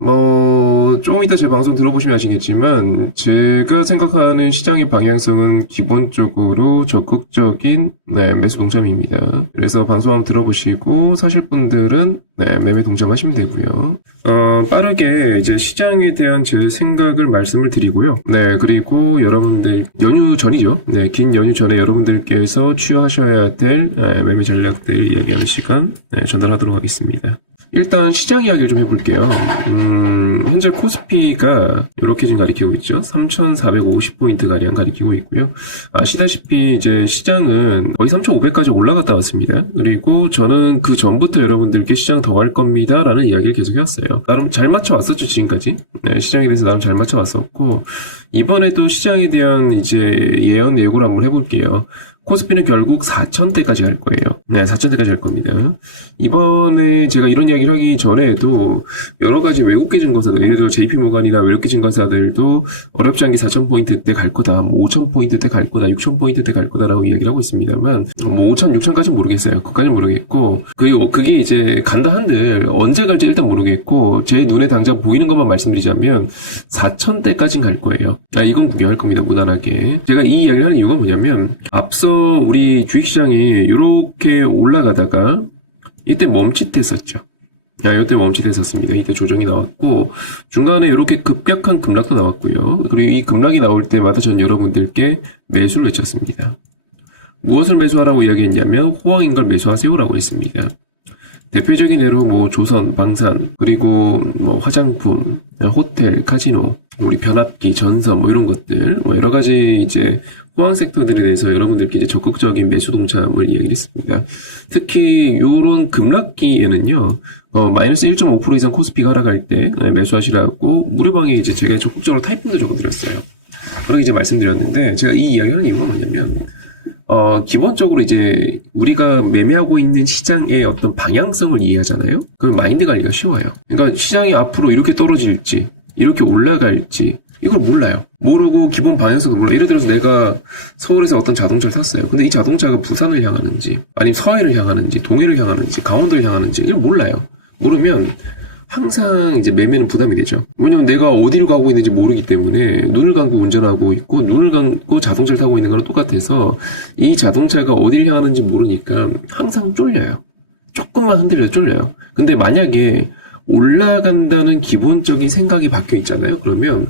조금 이따 제 방송 들어보시면 아시겠지만, 제가 생각하는 시장의 방향성은 기본적으로 적극적인, 매수 동참입니다. 그래서 방송 한번 들어보시고, 사실 분들은, 매매 동참하시면 되고요. 빠르게 이제 시장에 대한 제 생각을 말씀을 드리고요. 그리고 여러분들, 연휴 전이죠. 긴 연휴 전에 여러분들께서 취하셔야 될, 매매 전략들 이야기하는 시간, 전달하도록 하겠습니다. 일단 시장 이야기를 좀 해볼게요. 현재 코스피가 이렇게 지금 가리키고 있죠. 3,450포인트 가량 가리키고 있고요. 아시다시피 이제 시장은 거의 3,500까지 올라갔다 왔습니다. 그리고 저는 그 전부터 여러분들께 시장 더 갈 겁니다 라는 이야기를 계속 해왔어요. 나름 잘 맞춰왔었죠, 지금까지. 시장에 대해서 나름 잘 맞춰왔었고, 이번에도 시장에 대한 이제 예고를 한번 해볼게요. 코스피는 결국 4,000대까지 갈 거예요. 4,000대까지 갈 겁니다. 이번에 제가 이런 이야기를 하기 전에도 여러 가지 외국계 증권사들, 예를 들어 JP모간이나 외국계 증권사들도 어렵지 않게 4,000포인트 때 갈 거다, 5,000포인트 때 갈 거다, 6,000포인트 때 갈 거다라고 이야기를 하고 있습니다만, 5,000, 6,000까지는 모르겠어요. 그까지는 모르겠고, 그리고 그게 이제 간다 한들 언제 갈지 일단 모르겠고, 제 눈에 당장 보이는 것만 말씀드리자면 4,000대까지는 갈 거예요. 이건 구경할 겁니다, 무난하게. 제가 이 이야기를 하는 이유가 뭐냐면, 앞서 우리 주식시장이 이렇게 올라가다가 이때 멈칫했었죠. 이때 멈칫했었습니다. 이때 조정이 나왔고 중간에 이렇게 급격한 급락도 나왔고요. 그리고 이 급락이 나올 때마다 전 여러분들께 매수를 외쳤습니다. 무엇을 매수하라고 이야기했냐면 호황인 걸 매수하세요라고 했습니다. 대표적인 예로 조선, 방산, 그리고 화장품, 호텔, 카지노, 우리 변압기, 전선, 이런 것들, 여러 가지 이제 호황 섹터들에 대해서 여러분들께 이제 적극적인 매수 동참을 이야기를 했습니다. 특히 요런 급락기에는요, 마이너스 1.5% 이상 코스피가 하락할 때 매수하시라고 무료방에 이제 제가 적극적으로 타이핑도 적어드렸어요. 그렇게 이제 말씀드렸는데, 제가 이 이야기하는 이유가 뭐냐면, 기본적으로 이제 우리가 매매하고 있는 시장의 어떤 방향성을 이해하잖아요? 그럼 마인드 관리가 쉬워요. 그러니까 시장이 앞으로 이렇게 떨어질지, 이렇게 올라갈지, 이걸 몰라요. 모르고 기본 방향성도 몰라요. 예를 들어서 내가 서울에서 어떤 자동차를 탔어요. 근데 이 자동차가 부산을 향하는지, 아니면 서해를 향하는지, 동해를 향하는지, 강원도를 향하는지, 이걸 몰라요. 모르면 항상 이제 매매는 부담이 되죠. 왜냐면 내가 어디로 가고 있는지 모르기 때문에 눈을 감고 운전하고 있고 눈을 감고 자동차를 타고 있는 거랑 똑같아서 이 자동차가 어디를 향하는지 모르니까 항상 쫄려요. 조금만 흔들려도 쫄려요. 근데 만약에 올라간다는 기본적인 생각이 박혀 있잖아요. 그러면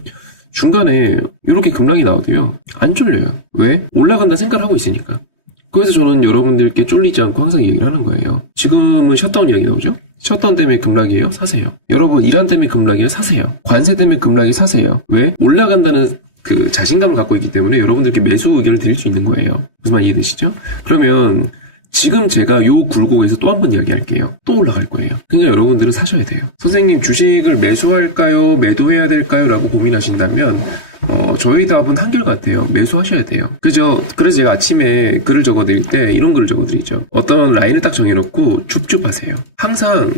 중간에 이렇게 급락이 나와도요. 안 쫄려요. 왜? 올라간다 생각을 하고 있으니까. 그래서 저는 여러분들께 쫄리지 않고 항상 얘기를 하는 거예요. 지금은 셧다운 이야기 나오죠? 셧다운 때문에 급락이에요? 사세요. 여러분, 이란 때문에 급락이에요? 사세요. 관세 때문에 급락이 사세요. 왜? 올라간다는 그 자신감을 갖고 있기 때문에 여러분들께 매수 의견을 드릴 수 있는 거예요. 무슨 말 이해되시죠? 그러면 지금 제가 요 굴곡에서 또 한 번 이야기할게요. 또 올라갈 거예요. 그러니까 여러분들은 사셔야 돼요. 선생님, 주식을 매수할까요? 매도해야 될까요? 라고 고민하신다면 저희 답은 한결같아요. 매수하셔야 돼요. 그래서 제가 아침에 글을 적어드릴 때 이런 글을 적어드리죠. 어떤 라인을 딱 정해놓고 줍줍 하세요. 항상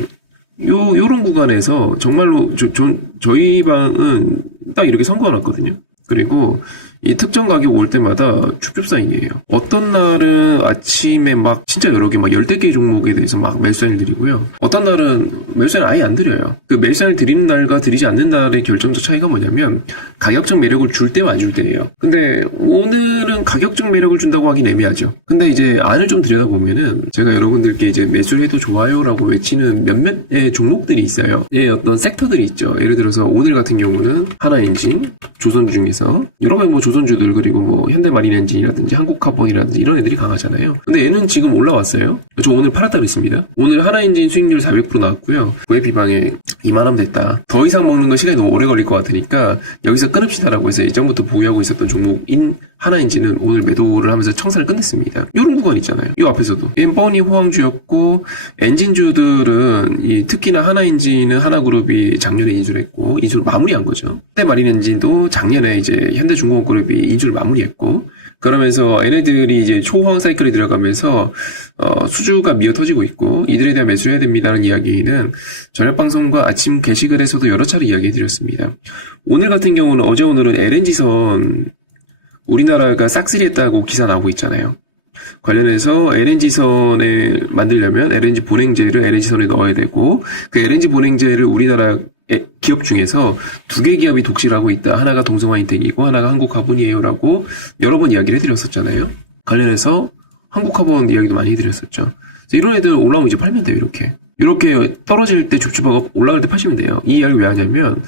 요런 구간에서 정말로 저희 방은 딱 이렇게 선거해놨거든요. 그리고 이 특정 가격 올 때마다 줍줍 사인이에요. 어떤 날은 아침에 막 진짜 여러 개 막 10개 종목에 대해서 막 매수 사인을 드리고요. 어떤 날은 매수 사인을 아예 안 드려요. 그 매수 사인을 드리는 날과 드리지 않는 날의 결정적 차이가 뭐냐면 가격적 매력을 줄 때와 안 줄 때예요. 근데 오늘은 가격적 매력을 준다고 하긴 애매하죠. 근데 이제 안을 좀 들여다보면은 제가 여러분들께 이제 매수를 해도 좋아요라고 외치는 몇몇의 종목들이 있어요. 어떤 섹터들이 있죠. 예를 들어서 오늘 같은 경우는 하나엔진, 조선주 중에서 여러 가지 조선주들 그리고 현대마린엔진이라든지 한국카본이라든지 이런 애들이 강하잖아요. 근데 얘는 지금 올라왔어요. 저 오늘 팔았다 그랬습니다. 오늘 하나엔진 수익률 400% 나왔고요. VIP방에 이만하면 됐다. 더 이상 먹는 건 시간이 너무 오래 걸릴 것 같으니까 여기서 끊읍시다라고 해서 예전부터 보유하고 있었던 종목인 하나엔진은 오늘 매도를 하면서 청산을 끝냈습니다. 이런 구간 있잖아요. 이 앞에서도 뻔히 호황주였고 엔진주들은 특히나 하나엔진은 하나그룹이 작년에 인수를 했고 인수를 마무리한 거죠. 현대마린엔진도 작년에 이제 현대중공업그룹이 인수를 마무리했고 그러면서 얘네들이 이제 초호황 사이클에 들어가면서 수주가 미어터지고 있고 이들에 대한 매수해야 됩니다는 이야기는 저녁 방송과 아침 게시글에서도 여러 차례 이야기해드렸습니다. 오늘 같은 경우는 어제 오늘은 LNG선 우리나라가 싹쓸이했다고 기사 나오고 있잖아요. 관련해서 LNG선을 만들려면 LNG 보냉제를 LNG선에 넣어야 되고 그 LNG 보냉제를 우리나라에 기업 중에서 두 개 기업이 독식을 하고 있다. 하나가 동성화인텍이고 하나가 한국화분이에요라고 여러 번 이야기를 해드렸었잖아요. 관련해서 한국화분 이야기도 많이 해드렸었죠. 그래서 이런 애들 올라오면 이제 팔면 돼요. 이렇게 떨어질 때 줍줍하고 올라갈 때 파시면 돼요. 이 이야기를 왜 하냐면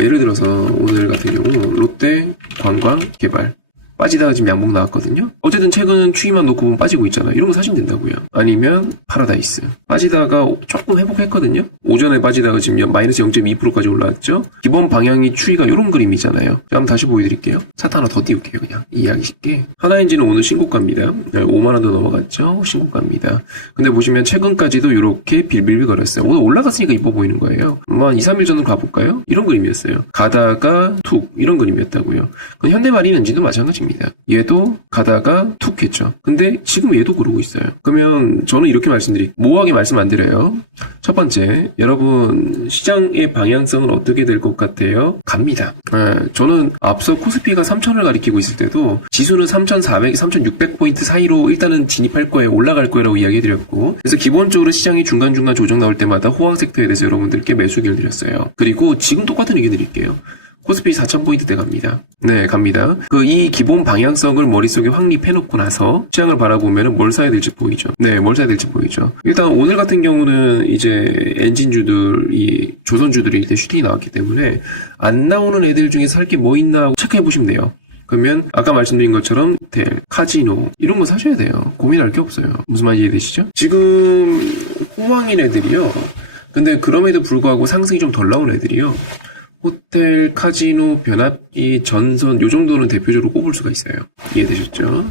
예를 들어서 오늘 같은 경우 롯데 관광개발 빠지다가 지금 양봉 나왔거든요. 어쨌든 최근 추이만 놓고 보면 빠지고 있잖아. 이런 거 사시면 된다고요. 아니면 파라다이스 빠지다가 조금 회복했거든요. 오전에 빠지다가 지금 마이너스 0.2%까지 올라왔죠. 기본 방향이 추이가 이런 그림이잖아요. 자, 한번 다시 보여드릴게요. 차트 하나 더 띄울게요. 그냥 이해하기 쉽게. 하나인지는 오늘 신고가입니다. 5만원도 넘어갔죠. 신고가입니다. 근데 보시면 최근까지도 이렇게 빌빌빌 거렸어요. 오늘 올라갔으니까 이뻐 보이는 거예요. 한 2, 3일 전으로 가볼까요? 이런 그림이었어요. 가다가 툭 이런 그림이었다고요. 현대마린엔진도 마찬가지입니다. 얘도 가다가 툭 했죠. 근데 지금 얘도 그러고 있어요. 그러면 저는 이렇게 모호하게 말씀 안 드려요. 첫 번째, 여러분 시장의 방향성은 어떻게 될 것 같아요? 갑니다. 저는 앞서 코스피가 3,000을 가리키고 있을 때도 지수는 3,400, 3,600포인트 사이로 일단은 진입할 거예요. 올라갈 거라고 이야기해드렸고, 그래서 기본적으로 시장이 중간중간 조정 나올 때마다 호황 섹터에 대해서 여러분들께 매수 의견을 드렸어요. 그리고 지금 똑같은 의견 드릴게요. 코스피 4,000포인트대 갑니다. 네, 갑니다. 이 기본 방향성을 머릿속에 확립해놓고 나서 시장을 바라보면 뭘 사야 될지 보이죠. 네, 뭘 사야 될지 보이죠. 일단 오늘 같은 경우는 이제 엔진주들이, 조선주들이 일단 슈팅이 나왔기 때문에 안 나오는 애들 중에 살 게 뭐 있나 하고 체크해보시면 돼요. 그러면 아까 말씀드린 것처럼 호텔, 카지노 이런 거 사셔야 돼요. 고민할 게 없어요. 무슨 말인지 이해되시죠? 지금 호황인 애들이요. 근데 그럼에도 불구하고 상승이 좀 덜 나온 애들이요. 호텔, 카지노, 변압기, 전선 요 정도는 대표적으로 꼽을 수가 있어요. 이해되셨죠?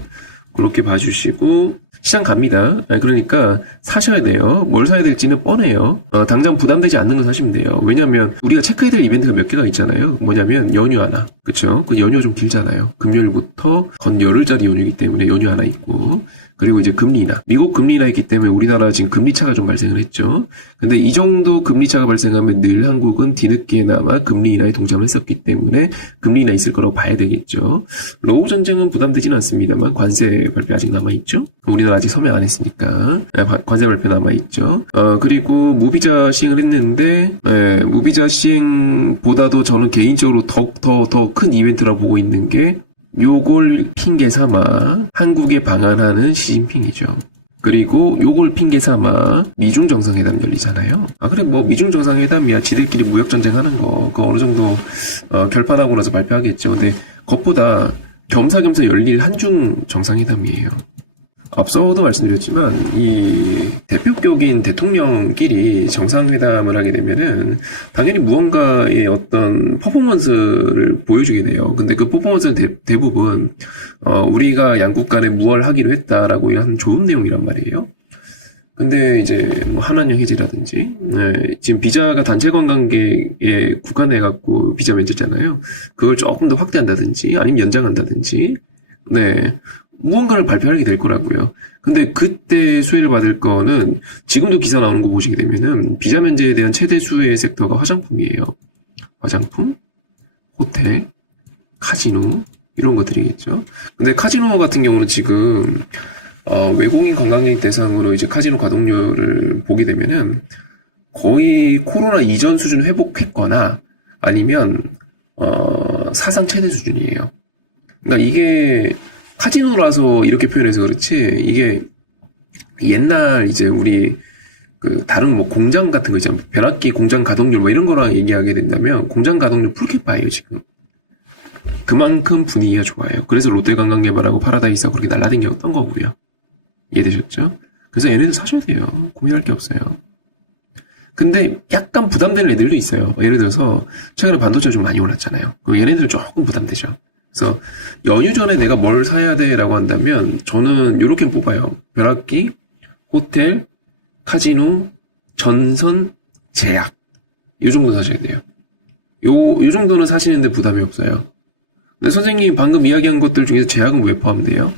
그렇게 봐주시고 시장 갑니다. 그러니까 사셔야 돼요. 뭘 사야 될지는 뻔해요. 당장 부담되지 않는 거 사시면 돼요. 왜냐면 우리가 체크해야 될 이벤트가 몇 개가 있잖아요. 뭐냐면 연휴 하나, 그쵸? 그 연휴가 좀 길잖아요. 금요일부터 건 열흘짜리 연휴이기 때문에 연휴 하나 있고, 그리고 이제 금리 인하. 미국 금리 인하 있기 때문에 우리나라 지금 금리 차가 좀 발생을 했죠. 근데 이 정도 금리 차가 발생하면 늘 한국은 뒤늦게나마 금리 인하에 동참을 했었기 때문에 금리 인하 있을 거라고 봐야 되겠죠. 러우 전쟁은 부담되지는 않습니다만 관세 발표 아직 남아있죠. 우리나라 아직 서명 안 했으니까 관세 발표 남아있죠. 그리고 무비자 시행을 했는데 무비자 시행보다도 저는 개인적으로 더 큰 이벤트라고 보고 있는 게 요걸 핑계 삼아 한국에 방한하는 시진핑이죠. 그리고 요걸 핑계 삼아 미중 정상회담 열리잖아요. 그래 뭐 미중 정상회담이야. 지들끼리 무역 전쟁 하는 거 그거 어느 정도 결판하고 나서 발표하겠죠. 근데 그것보다 겸사겸사 열릴 한중 정상회담이에요. 앞서도 말씀드렸지만 이 대표격인 대통령끼리 정상회담을 하게 되면은 당연히 무언가의 어떤 퍼포먼스를 보여주게 돼요. 근데 그 퍼포먼스는 대부분 우리가 양국 간에 무엇을 하기로 했다라고 하는 좋은 내용이란 말이에요. 근데 이제 뭐 한한령 해제라든지 지금 비자가 단체 관광객에 국한해갖고 비자 면제잖아요. 그걸 조금 더 확대한다든지 아니면 연장한다든지 무언가를 발표하게 될 거라고요. 근데 그때 수혜를 받을 거는 지금도 기사 나오는 거 보시게 되면은 비자 면제에 대한 최대 수혜 섹터가 화장품이에요. 화장품, 호텔, 카지노 이런 것들이겠죠. 근데 카지노 같은 경우는 지금 외국인 관광객 대상으로 이제 카지노 가동률을 보게 되면은 거의 코로나 이전 수준 회복했거나 아니면 사상 최대 수준이에요. 그러니까 이게 카지노라서 이렇게 표현해서 그렇지 이게 옛날 이제 우리 그 다른 뭐 공장 같은 거 있잖아요. 변압기 공장 가동률 뭐 이런 거랑 얘기하게 된다면 공장 가동률 풀캡바예요 지금. 그만큼 분위기가 좋아요. 그래서 롯데관광개발하고 파라다이스가 그렇게 날라다녔던 거고요. 이해되셨죠? 그래서 얘네들 사셔야 돼요. 고민할 게 없어요. 근데 약간 부담되는 애들도 있어요. 예를 들어서 최근에 반도체가 좀 많이 올랐잖아요. 그럼 얘네들 조금 부담되죠. 그래서 연휴 전에 내가 뭘 사야 돼라고 한다면 저는 요렇게 뽑아요. 벼락기, 호텔, 카지노, 전선, 제약 요 정도 사셔야 돼요. 요 정도는 사시는데 부담이 없어요. 근데 선생님 방금 이야기한 것들 중에서 제약은 왜 포함돼요?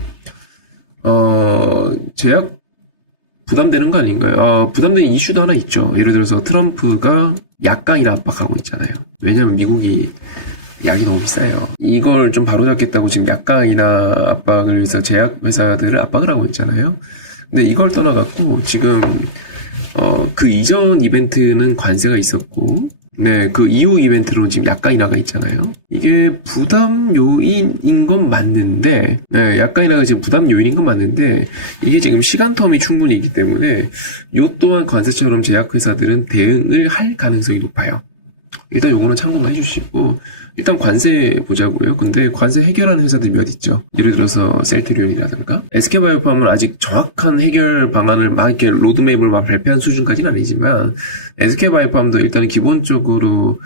제약 부담되는 거 아닌가요? 부담되는 이슈도 하나 있죠. 예를 들어서 트럼프가 약간이나 압박하고 있잖아요. 왜냐면 미국이 약이 너무 비싸요. 이걸 좀 바로잡겠다고 지금 약간이나 압박을 위해서 제약회사들을 압박을 하고 있잖아요. 근데 이걸 떠나갖고 지금 그 이전 이벤트는 관세가 있었고 네, 그 이후 이벤트로 지금 약간이 나가 있잖아요. 이게 부담 요인인 건 맞는데, 네, 약간이 나가 지금 부담 요인인 건 맞는데, 이게 지금 시간 텀이 충분히 있기 때문에, 요 또한 관세처럼 제약회사들은 대응을 할 가능성이 높아요. 일단 요거는 참고만 해주시고, 일단 관세 보자고요. 근데 관세 해결하는 회사들이 몇 있죠. 예를 들어서 셀트리온이라든가 SK바이오팜은 아직 정확한 해결 방안을 막 이렇게 로드맵을 막 발표한 수준까지는 아니지만 SK바이오팜도 일단은 기본적으로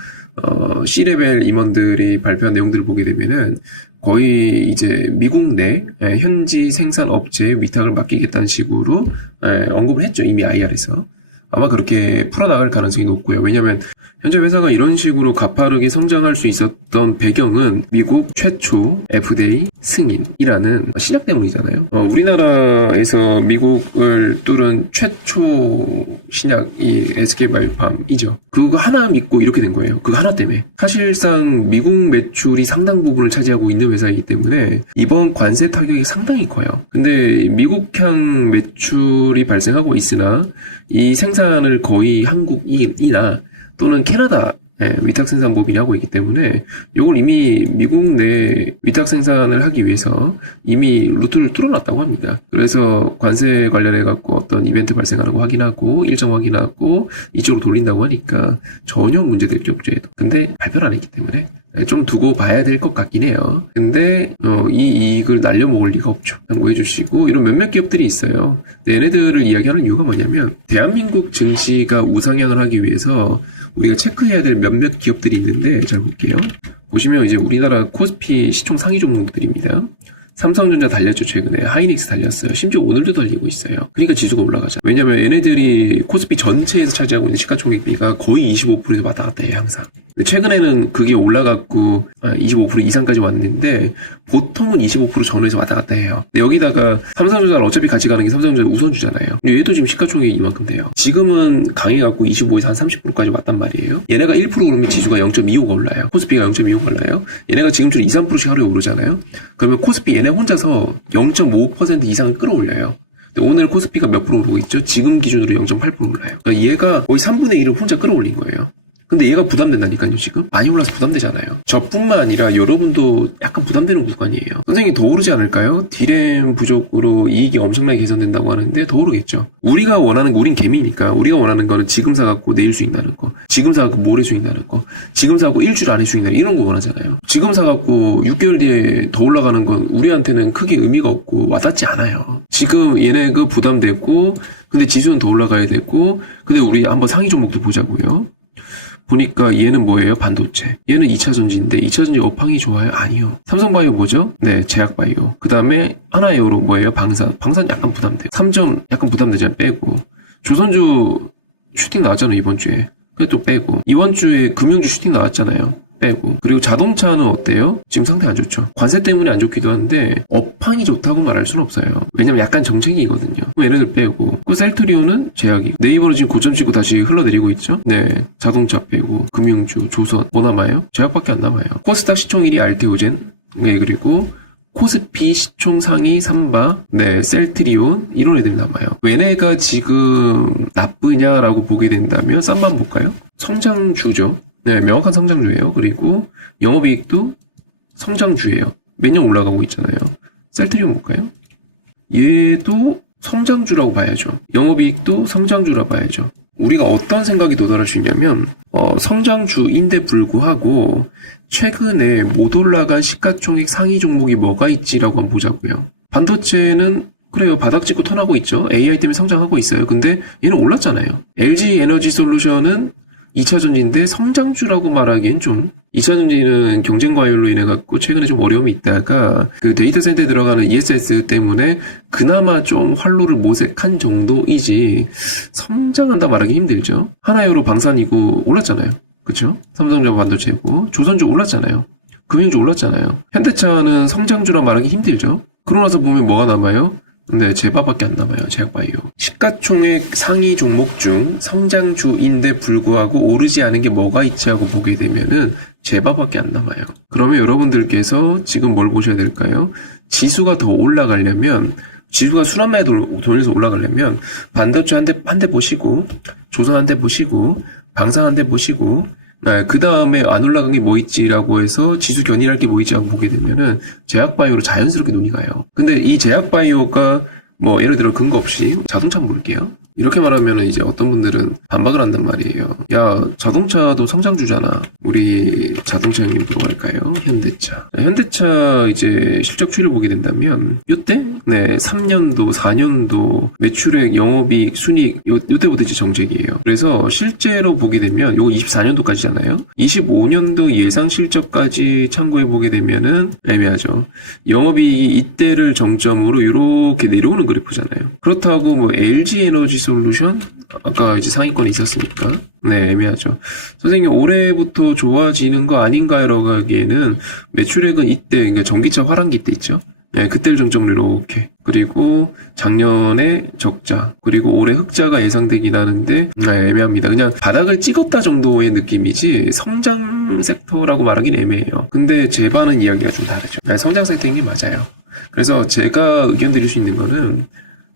C레벨 임원들이 발표한 내용들을 보게 되면은 거의 이제 미국 내 현지 생산 업체에 위탁을 맡기겠다는 식으로 언급을 했죠. 이미 IR에서. 아마 그렇게 풀어나갈 가능성이 높고요. 왜냐하면 현재 회사가 이런 식으로 가파르게 성장할 수 있었던 배경은 미국 최초 FDA 승인이라는 신약 때문이잖아요. 우리나라에서 미국을 뚫은 최초 신약이 SK바이오팜이죠. 그거 하나 믿고 이렇게 된 거예요. 그거 하나 때문에. 사실상 미국 매출이 상당 부분을 차지하고 있는 회사이기 때문에 이번 관세 타격이 상당히 커요. 근데 미국향 매출이 발생하고 있으나 이 생산을 거의 한국이나 또는 캐나다 위탁 생산법인이 하고 있기 때문에 이걸 이미 미국 내 위탁 생산을 하기 위해서 이미 루트를 뚫어놨다고 합니다. 그래서 관세 관련해 갖고 어떤 이벤트 발생하는 거 확인하고 일정 확인하고 이쪽으로 돌린다고 하니까 전혀 문제될 게 없죠. 근데 발표를 안 했기 때문에 좀 두고 봐야 될 것 같긴 해요. 근데 이 이익을 날려먹을 리가 없죠. 참고해 주시고 이런 몇몇 기업들이 있어요. 얘네들을 이야기하는 이유가 뭐냐면 대한민국 증시가 우상향을 하기 위해서 우리가 체크해야 될 몇몇 기업들이 있는데 잘 볼게요. 보시면 이제 우리나라 코스피 시총 상위 종목들입니다. 삼성전자 달렸죠, 최근에. 하이닉스 달렸어요. 심지어 오늘도 달리고 있어요. 그러니까 지수가 올라가죠. 왜냐면 얘네들이 코스피 전체에서 차지하고 있는 시가총액비가 거의 25%에서 왔다 갔다 해요, 항상. 근데 최근에는 그게 올라갔고 25% 이상까지 왔는데 보통은 25% 전후에서 왔다 갔다 해요. 근데 여기다가 삼성전자는 어차피 같이 가는 게 삼성전자 우선주잖아요. 얘도 지금 시가총액이 이만큼 돼요. 지금은 강해갖고 25에서 한 30%까지 왔단 말이에요. 얘네가 1% 오르면 지수가 0.25가 올라요. 코스피가 0.25가 올라요. 얘네가 지금처럼 2, 3%씩 하루에 오르잖아요. 그러면 코스피 얘네 혼자서 0.5% 이상을 끌어올려요. 오늘 코스피가 몇 프로 오르고 있죠? 지금 기준으로 0.8% 올라요. 그러니까 얘가 거의 3분의 1을 혼자 끌어올린 거예요. 근데 얘가 부담된다니까요, 지금? 많이 올라서 부담되잖아요. 저뿐만 아니라 여러분도 약간 부담되는 구간이에요. 선생님 더 오르지 않을까요? 디램 부족으로 이익이 엄청나게 개선된다고 하는데 더 오르겠죠. 우리가 원하는 거, 우린 개미니까 우리가 원하는 거는 지금 사갖고 내일 수익 나는 거, 지금 사갖고 모레 수익 나는 거, 지금 사갖고 일주일 안에 수익 나는 이런 거 원하잖아요. 지금 사갖고 6개월 뒤에 더 올라가는 건 우리한테는 크게 의미가 없고 와닿지 않아요. 지금 얘네 그 부담되고 근데 지수는 더 올라가야 되고 근데 우리 한번 상위 종목도 보자고요. 보니까 얘는 뭐예요? 반도체. 얘는 2차전지인데 2차전지 업황이 좋아요? 아니요. 삼성바이오 뭐죠? 네, 제약바이오. 그 다음에 하나에어로 뭐예요? 방산. 방산 약간 부담돼요. 3점 약간 부담되잖아요. 빼고. 조선주 슈팅 나왔잖아요. 이번 주에. 그것도 빼고. 이번 주에 금융주 슈팅 나왔잖아요. 빼고. 그리고 자동차는 어때요? 지금 상태 안 좋죠. 관세 때문에 안 좋기도 한데 업황이 좋다고 말할 수는 없어요. 왜냐면 약간 정책이거든요. 그럼 얘네들 빼고. 그 셀트리온은 제약이고. 네이버는 지금 고점 찍고 다시 흘러내리고 있죠. 네, 자동차 빼고. 금융주, 조선 뭐 남아요? 제약밖에 안 남아요. 코스닥 시총 1위 알테오젠. 네, 그리고 코스피 시총 상위 3바, 네, 셀트리온, 이런 애들이 남아요. 얘네가 지금 나쁘냐라고 보게 된다면 싼만 볼까요? 성장주죠. 네, 명확한 성장주예요. 그리고 영업이익도 성장주예요. 매년 올라가고 있잖아요. 셀트리온 볼까요? 얘도 성장주라고 봐야죠. 영업이익도 성장주라고 봐야죠. 우리가 어떤 생각이 도달할 수 있냐면 성장주인데 불구하고 최근에 못 올라간 시가총액 상위 종목이 뭐가 있지라고 한번 보자고요. 반도체는 그래요. 바닥 찍고 턴하고 있죠. AI 때문에 성장하고 있어요. 근데 얘는 올랐잖아요. LG 에너지 솔루션은 2차전지인데 성장주라고 말하기엔 좀 2차전지는 경쟁 과열로 인해 갖고 최근에 좀 어려움이 있다가 그 데이터 센터에 들어가는 ESS 때문에 그나마 좀 활로를 모색한 정도이지 성장한다 말하기 힘들죠. 하나여로 방산이고 올랐잖아요. 그쵸? 삼성전자 반도체고 조선주 올랐잖아요. 금융주 올랐잖아요. 현대차는 성장주라 말하기 힘들죠. 그러고 나서 보면 뭐가 남아요? 네, 제바밖에 안 남아요. 제약바이오. 시가총액 상위 종목 중 성장주인데 불구하고 오르지 않은 게 뭐가 있지 하고 보게 되면은 제바밖에 안 남아요. 그러면 여러분들께서 지금 뭘 보셔야 될까요? 지수가 더 올라가려면 지수가 순환매에 돌려서 올라가려면 반도체 한 대 보시고 조선 한 대 보시고 방산 한 대 보시고 네, 그 다음에 안 올라간 게 뭐 있지라고 해서 지수 견인할 게 뭐 있지 하고 보게 되면은 제약바이오로 자연스럽게 눈이 가요. 근데 이 제약바이오가 뭐 예를 들어 근거 없이 자동차 한번 볼게요. 이렇게 말하면 이제 어떤 분들은 반박을 한단 말이에요. 야, 자동차도 성장주잖아. 우리 자동차 형님 보러 갈까요? 현대차. 현대차 이제 실적 추이를 보게 된다면 요때? 네, 3년도, 4년도 매출액, 영업이익, 순이익 요때부터 이제 정책이에요. 그래서 실제로 보게 되면 요거 24년도까지잖아요. 25년도 예상 실적까지 참고해 보게 되면은 애매하죠. 영업이익이 이때를 정점으로 이렇게 내려오는 그래프잖아요. 그렇다고 뭐 LG 에너지 솔루션? 아까 이제 상위권에 있었으니까. 네, 애매하죠. 선생님, 올해부터 좋아지는 거 아닌가요라고 하기에는 매출액은 이때, 그러니까 전기차 화랑기 때 있죠. 네, 그때를 정점으로 이렇게. 그리고 작년에 적자. 그리고 올해 흑자가 예상되긴 하는데, 네, 애매합니다. 그냥 바닥을 찍었다 정도의 느낌이지, 성장 섹터라고 말하긴 애매해요. 근데 제 반은 이야기가 좀 다르죠. 네, 성장 섹터인 게 맞아요. 그래서 제가 의견 드릴 수 있는 거는,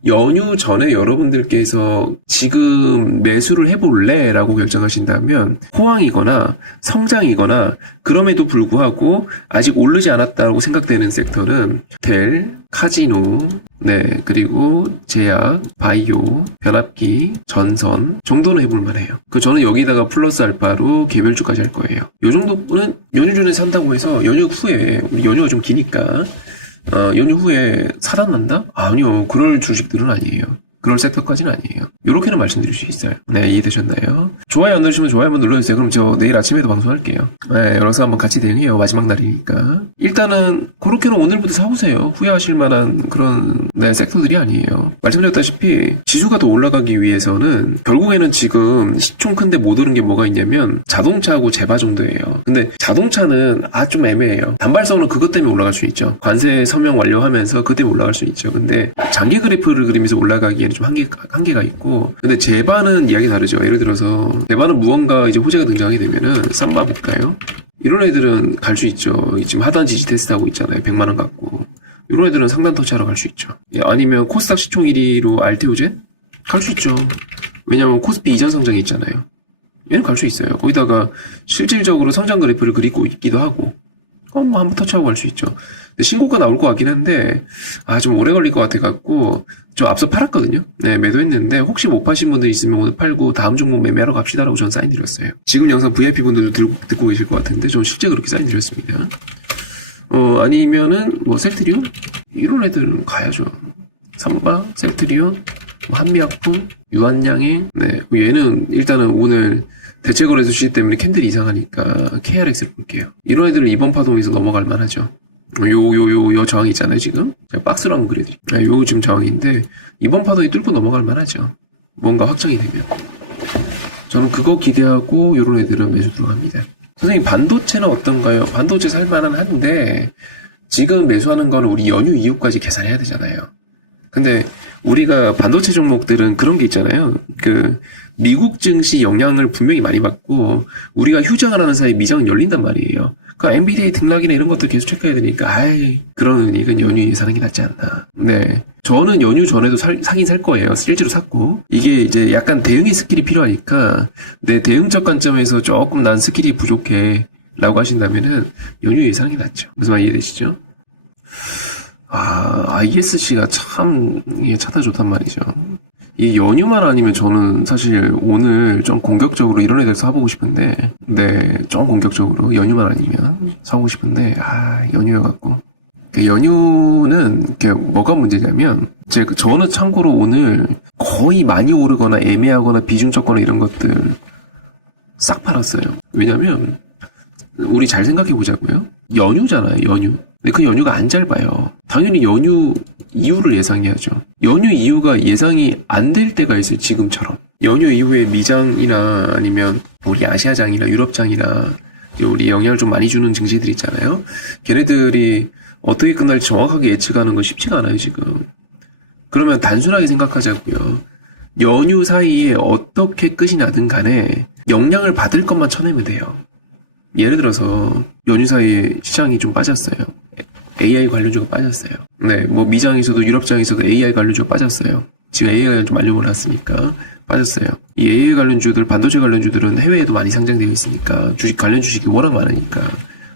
연휴 전에 여러분들께서 지금 매수를 해볼래? 라고 결정하신다면 호황이거나 성장이거나 그럼에도 불구하고 아직 오르지 않았다고 생각되는 섹터는 텔, 카지노, 네, 그리고 제약, 바이오, 변압기, 전선 정도는 해볼 만해요. 저는 여기다가 플러스 알파로 개별주까지 할 거예요. 요 정도는 연휴 전에 산다고 해서 연휴 후에, 우리 연휴가 좀 기니까 연휴 후에 살아난다? 아니요. 그럴 주식들은 아니에요. 그럴 섹터까지는 아니에요. 요렇게는 말씀드릴 수 있어요. 네, 이해되셨나요? 좋아요 안 누르시면 좋아요 한번 눌러주세요. 그럼 저 내일 아침에도 방송할게요. 네, 여러분 한번 같이 대응해요. 마지막 날이니까. 일단은 그렇게는 오늘부터 사보세요. 후회하실 만한 그런 섹터들이 아니에요. 말씀드렸다시피 지수가 더 올라가기 위해서는 결국에는 지금 시총 큰데 못 오른 게 뭐가 있냐면 자동차하고 제바 정도예요. 근데 자동차는 좀 애매해요. 단발성은 그것 때문에 올라갈 수 있죠. 관세 서명 완료하면서 그때 올라갈 수 있죠. 근데 장기 그래프를 그리면서 올라가기에는 좀 한계가 있고, 근데 제반은 이야기 다르죠. 예를 들어서 제반은 무언가 이제 호재가 등장하게 되면은 쌈바 볼까요? 이런 애들은 갈 수 있죠. 지금 하단 지지 테스트 하고 있잖아요. 100만 원 갖고. 이런 애들은 상단 터치하러 갈 수 있죠. 아니면 코스닥 시총 1위로 알테오젠? 갈 수 있죠. 왜냐면 코스피 이전 성장이 있잖아요. 얘는 갈 수 있어요. 거기다가 실질적으로 성장 그래프를 그리고 있기도 하고, 뭐 한번 터치하고 갈 수 있죠. 근데 신고가 나올 것 같긴 한데, 좀 오래 걸릴 것 같아갖고, 저 앞서 팔았거든요. 네, 매도했는데, 혹시 못 파신 분들 있으면 오늘 팔고 다음 종목 매매하러 갑시다라고 전 사인 드렸어요. 지금 영상 VIP 분들도 듣고 계실 것 같은데, 전 실제 그렇게 사인 드렸습니다. 아니면은, 셀트리온? 이런 애들은 가야죠. 삼바, 셀트리온, 한미약품, 유한양행, 네, 얘는 일단은 오늘 대체거래소 시기 때문에 캔들이 이상하니까 KRX를 볼게요. 이런 애들은 이번 파동에서 넘어갈 만하죠. 요 저항이 있잖아요, 지금. 제가 박스로 한번 그려드릴게요. 요 지금 저항인데, 이번 파동이 뚫고 넘어갈 만하죠. 뭔가 확정이 되면. 저는 그거 기대하고, 요런 애들은 매수 들어갑니다. 선생님, 반도체는 어떤가요? 반도체 살만은 한데, 지금 매수하는 거는 우리 연휴 이후까지 계산해야 되잖아요. 근데, 우리가 반도체 종목들은 그런 게 있잖아요. 미국 증시 영향을 분명히 많이 받고, 우리가 휴장을 하는 사이에 미장은 열린단 말이에요. 엔비디아 등락이나 이런 것들 계속 체크해야 되니까, 그런 이건 연휴에 사는 게 낫지 않나. 네. 저는 연휴 전에도 사긴 살 거예요. 실제로 샀고. 이게 이제 약간 대응의 스킬이 필요하니까, 내 대응적 관점에서 조금 난 스킬이 부족해. 라고 하신다면은, 연휴에 사는 게 낫죠. 무슨 말 이해되시죠? ISC가 참, 이게 차트 좋단 말이죠. 이 연휴만 아니면 저는 사실 오늘 좀 공격적으로 이런 애들 사보고 싶은데, 네, 좀 공격적으로 연휴만 아니면 사보고 싶은데, 연휴여갖고. 연휴는 뭐가 문제냐면, 저는 참고로 오늘 거의 많이 오르거나 애매하거나 비중 적거나 이런 것들 싹 팔았어요. 왜냐면, 우리 잘 생각해 보자고요. 연휴잖아요, 연휴. 근데 그 연휴가 안 짧아요. 당연히 연휴 이후를 예상해야죠. 연휴 이후가 예상이 안 될 때가 있어요, 지금처럼. 연휴 이후에 미장이나 아니면 우리 아시아장이나 유럽장이나 우리 영향을 좀 많이 주는 증시들 있잖아요. 걔네들이 어떻게 끝날지 정확하게 예측하는 건 쉽지가 않아요, 지금. 그러면 단순하게 생각하자고요. 연휴 사이에 어떻게 끝이 나든 간에 영향을 받을 것만 쳐내면 돼요. 예를 들어서 연휴 사이에 시장이 좀 빠졌어요. AI 관련주가 빠졌어요. 네, 미장에서도 유럽장에서도 AI 관련주가 빠졌어요. 지금 AI가 좀 알려 올랐으니까 빠졌어요. 이 AI 관련주들, 반도체 관련주들은 해외에도 많이 상장되어 있으니까 관련 주식이 워낙 많으니까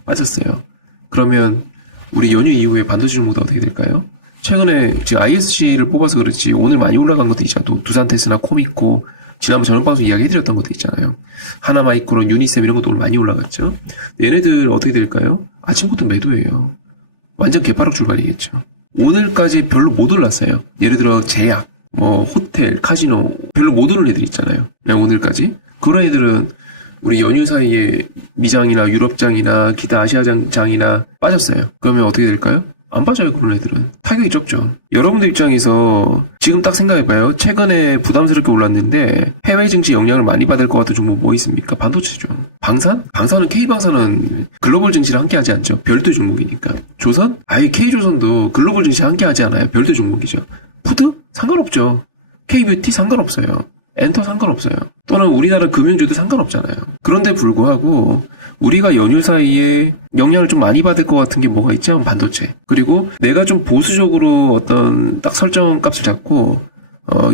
빠졌어요. 그러면 우리 연휴 이후에 반도체 종목도 어떻게 될까요? 최근에 지금 ISC를 뽑아서 그렇지 오늘 많이 올라간 것도 있잖아. 또 두산테스나 코미코, 지난번 저녁 방송 이야기해드렸던 것도 있잖아요. 하나마이크론, 유니셈 이런 것도 오늘 많이 올라갔죠. 얘네들 어떻게 될까요? 아침부터 매도예요. 완전 개파락 출발이겠죠. 오늘까지 별로 못 올랐어요. 예를 들어 제약, 호텔, 카지노 별로 못 오른 애들 있잖아요. 그냥 오늘까지. 그런 애들은 우리 연휴 사이에 미장이나 유럽장이나 기타 아시아장이나 빠졌어요. 그러면 어떻게 될까요? 안 빠져요. 그런 애들은. 타격이 적죠. 여러분들 입장에서 지금 딱 생각해봐요. 최근에 부담스럽게 올랐는데 해외 증시 영향을 많이 받을 것 같은 종목 뭐 있습니까? 반도체죠. 방산? 방산은 K방산은 글로벌 증시를 함께 하지 않죠. 별도 종목이니까. 조선? 아예 K조선도 글로벌 증시 함께 하지 않아요. 별도 종목이죠. 푸드? 상관없죠. K뷰티 상관없어요. 엔터 상관없어요. 또는 우리나라 금융주도 상관없잖아요. 그런데 불구하고 우리가 연휴 사이에 영향을 좀 많이 받을 것 같은 게 뭐가 있죠? 반도체. 그리고 내가 좀 보수적으로 어떤 딱 설정 값을 잡고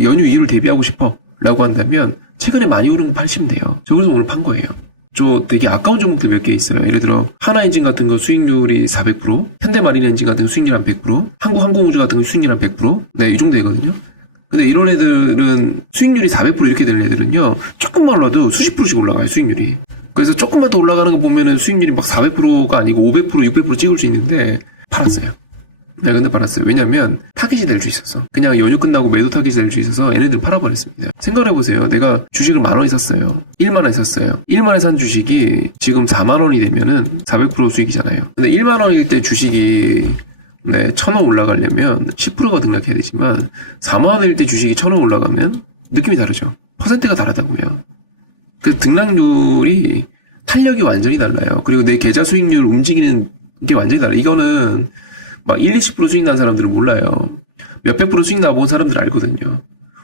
연휴 이후를 대비하고 싶어 라고 한다면 최근에 많이 오른 거 팔시면 돼요. 저 그래서 오늘 판 거예요. 저 되게 아까운 종목들 몇 개 있어요. 예를 들어 하나엔진 같은 거 수익률이 400%, 현대마린엔진 같은 거 수익률 한 100%, 한국항공우주 같은 거 수익률 한 100%, 네, 이 정도 되거든요. 근데 이런 애들은 수익률이 400% 이렇게 되는 애들은요, 조금만 올라도 수십 프로씩 올라가요, 수익률이. 그래서 조금만 더 올라가는 거 보면은 수익률이 막 400%가 아니고 500%, 600% 찍을 수 있는데 팔았어요. 네, 근데 팔았어요. 왜냐면 타깃이 될 수 있어서. 그냥 연휴 끝나고 매도 타깃이 될 수 있어서 얘네들 팔아버렸습니다. 생각해보세요. 내가 주식을 10,000원에 샀어요. 10,000원에 샀어요. 10,000원에 산 주식이 지금 40,000원이 되면은 400% 수익이잖아요. 근데 10,000원일 때 주식이 1,000원 올라가려면 10%가 등락해야 되지만 40,000원일 때 주식이 1,000원 올라가면 느낌이 다르죠. 퍼센트가 다르다고요. 그 등락률이 탄력이 완전히 달라요. 그리고 내 계좌 수익률 움직이는 게 완전히 달라요. 이거는 막 1, 20% 수익 난 사람들은 몰라요. 몇백 프로 수익 나본 사람들 알거든요.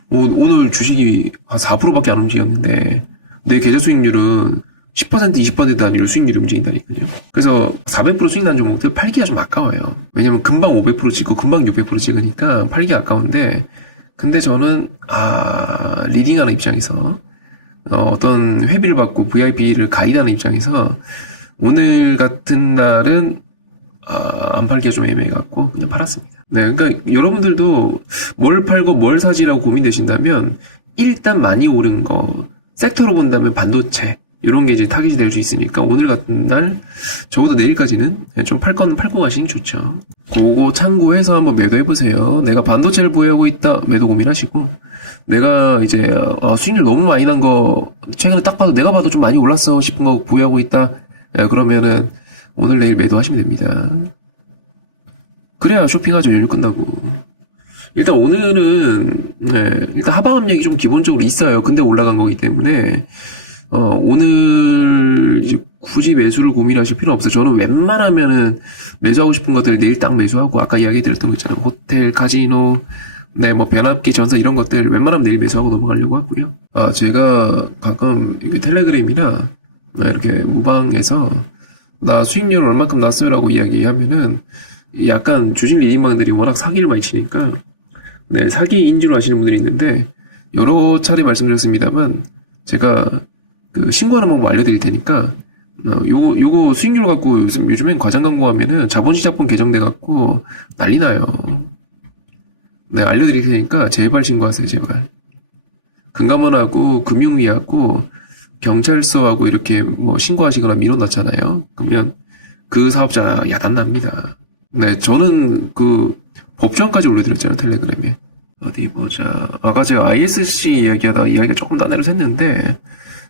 오늘 주식이 한 4%밖에 안 움직였는데 내 계좌 수익률은 10%, 20% 단위로 수익률이 움직인다니까요. 그래서 400% 수익 난 종목들 팔기가 좀 아까워요. 왜냐면 금방 500% 찍고 금방 600% 찍으니까 팔기 아까운데, 근데 저는 리딩하는 입장에서 어떤 회비를 받고 VIP를 가이드하는 입장에서 오늘 같은 날은 안 팔기가 좀 애매해갖고 그냥 팔았습니다. 네, 그러니까 여러분들도 뭘 팔고 뭘 사지라고 고민되신다면 일단 많이 오른 거 섹터로 본다면 반도체 이런 게 이제 타깃이 될 수 있으니까 오늘 같은 날 적어도 내일까지는 좀 팔 건 팔고 가시는 게 좋죠. 그거 참고해서 한번 매도해보세요. 내가 반도체를 보유하고 있다 매도 고민하시고, 내가 이제 수익률 너무 많이 난 거 최근에 딱 봐도 내가 봐도 좀 많이 올랐어 싶은 거 보유하고 있다, 그러면은 오늘 내일 매도하시면 됩니다. 그래야 쇼핑하죠. 연휴 끝나고. 일단 오늘은 일단 하방압 력이 좀 기본적으로 있어요. 근데 올라간 거기 때문에 오늘 이제 굳이 매수를 고민하실 필요는 없어요. 저는 웬만하면은 매수하고 싶은 것들 내일 딱 매수하고, 아까 이야기 드렸던 거 있잖아요. 호텔, 카지노, 뭐 변압기, 전선 이런 것들 웬만하면 내일 매수하고 넘어가려고 하고요. 제가 가끔 텔레그램이나 이렇게 무방에서 나 수익률 얼마큼 났어요라고 이야기하면은 약간 주식 리딩방들이 워낙 사기를 많이 치니까 사기 인지로 하시는 분들이 있는데, 여러 차례 말씀드렸습니다만 제가 그 신고하는 방법 알려드릴 테니까 요거 수익률 갖고 요즘엔 과장 광고하면은 자본시장법 개정돼갖고 난리 나요. 네, 알려드릴 테니까 제발 신고하세요. 제발. 금감원하고 금융위하고 경찰서하고 이렇게 뭐 신고하시거나 밀어넣잖아요. 그러면 그 사업자 야단납니다. 네, 저는 그 법조항까지 올려드렸잖아요. 텔레그램에. 어디 보자. 아까 제가 ISC 이야기하다가 이야기가 조금 난해로 샜는데,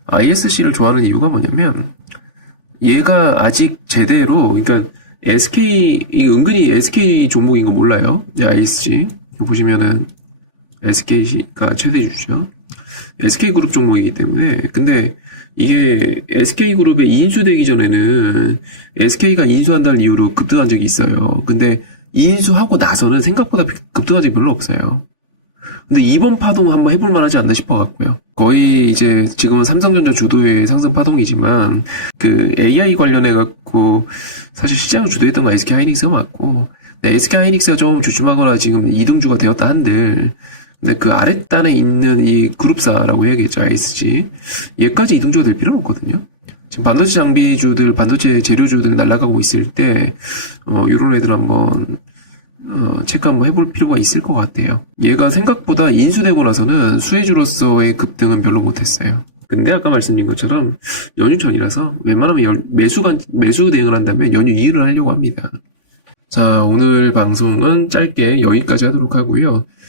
ISC를 좋아하는 이유가 뭐냐면 얘가 아직 제대로, 그러니까 SK, 은근히 SK 종목인 거 몰라요. ISC 보시면은 SK가 최대주주죠. SK그룹 종목이기 때문에. 근데 이게 SK그룹에 인수되기 전에는 SK가 인수한다는 이유로 급등한 적이 있어요. 근데 인수하고 나서는 생각보다 급등한 적이 별로 없어요. 근데 이번 파동 한번 해볼 만하지 않나 싶어갖고요. 거의 이제 지금은 삼성전자 주도의 상승 파동이지만 그 AI 관련해갖고 사실 시장을 주도했던 건 SK 하이닉스가 맞고, SK 하이닉스가 좀 주춤하거나 지금 2등주가 되었다 한들 근데 그 아랫단에 있는 이 그룹사라고 해야겠죠. ISG. 얘까지 이동주가 될 필요는 없거든요. 지금 반도체 장비주들, 반도체 재료주들 날아가고 있을 때, 요런 애들 한번, 체크 한번 해볼 필요가 있을 것 같아요. 얘가 생각보다 인수되고 나서는 수혜주로서의 급등은 별로 못했어요. 근데 아까 말씀드린 것처럼 연휴 전이라서 웬만하면 매수 대응을 한다면 연휴 이후를 하려고 합니다. 자, 오늘 방송은 짧게 여기까지 하도록 하고요.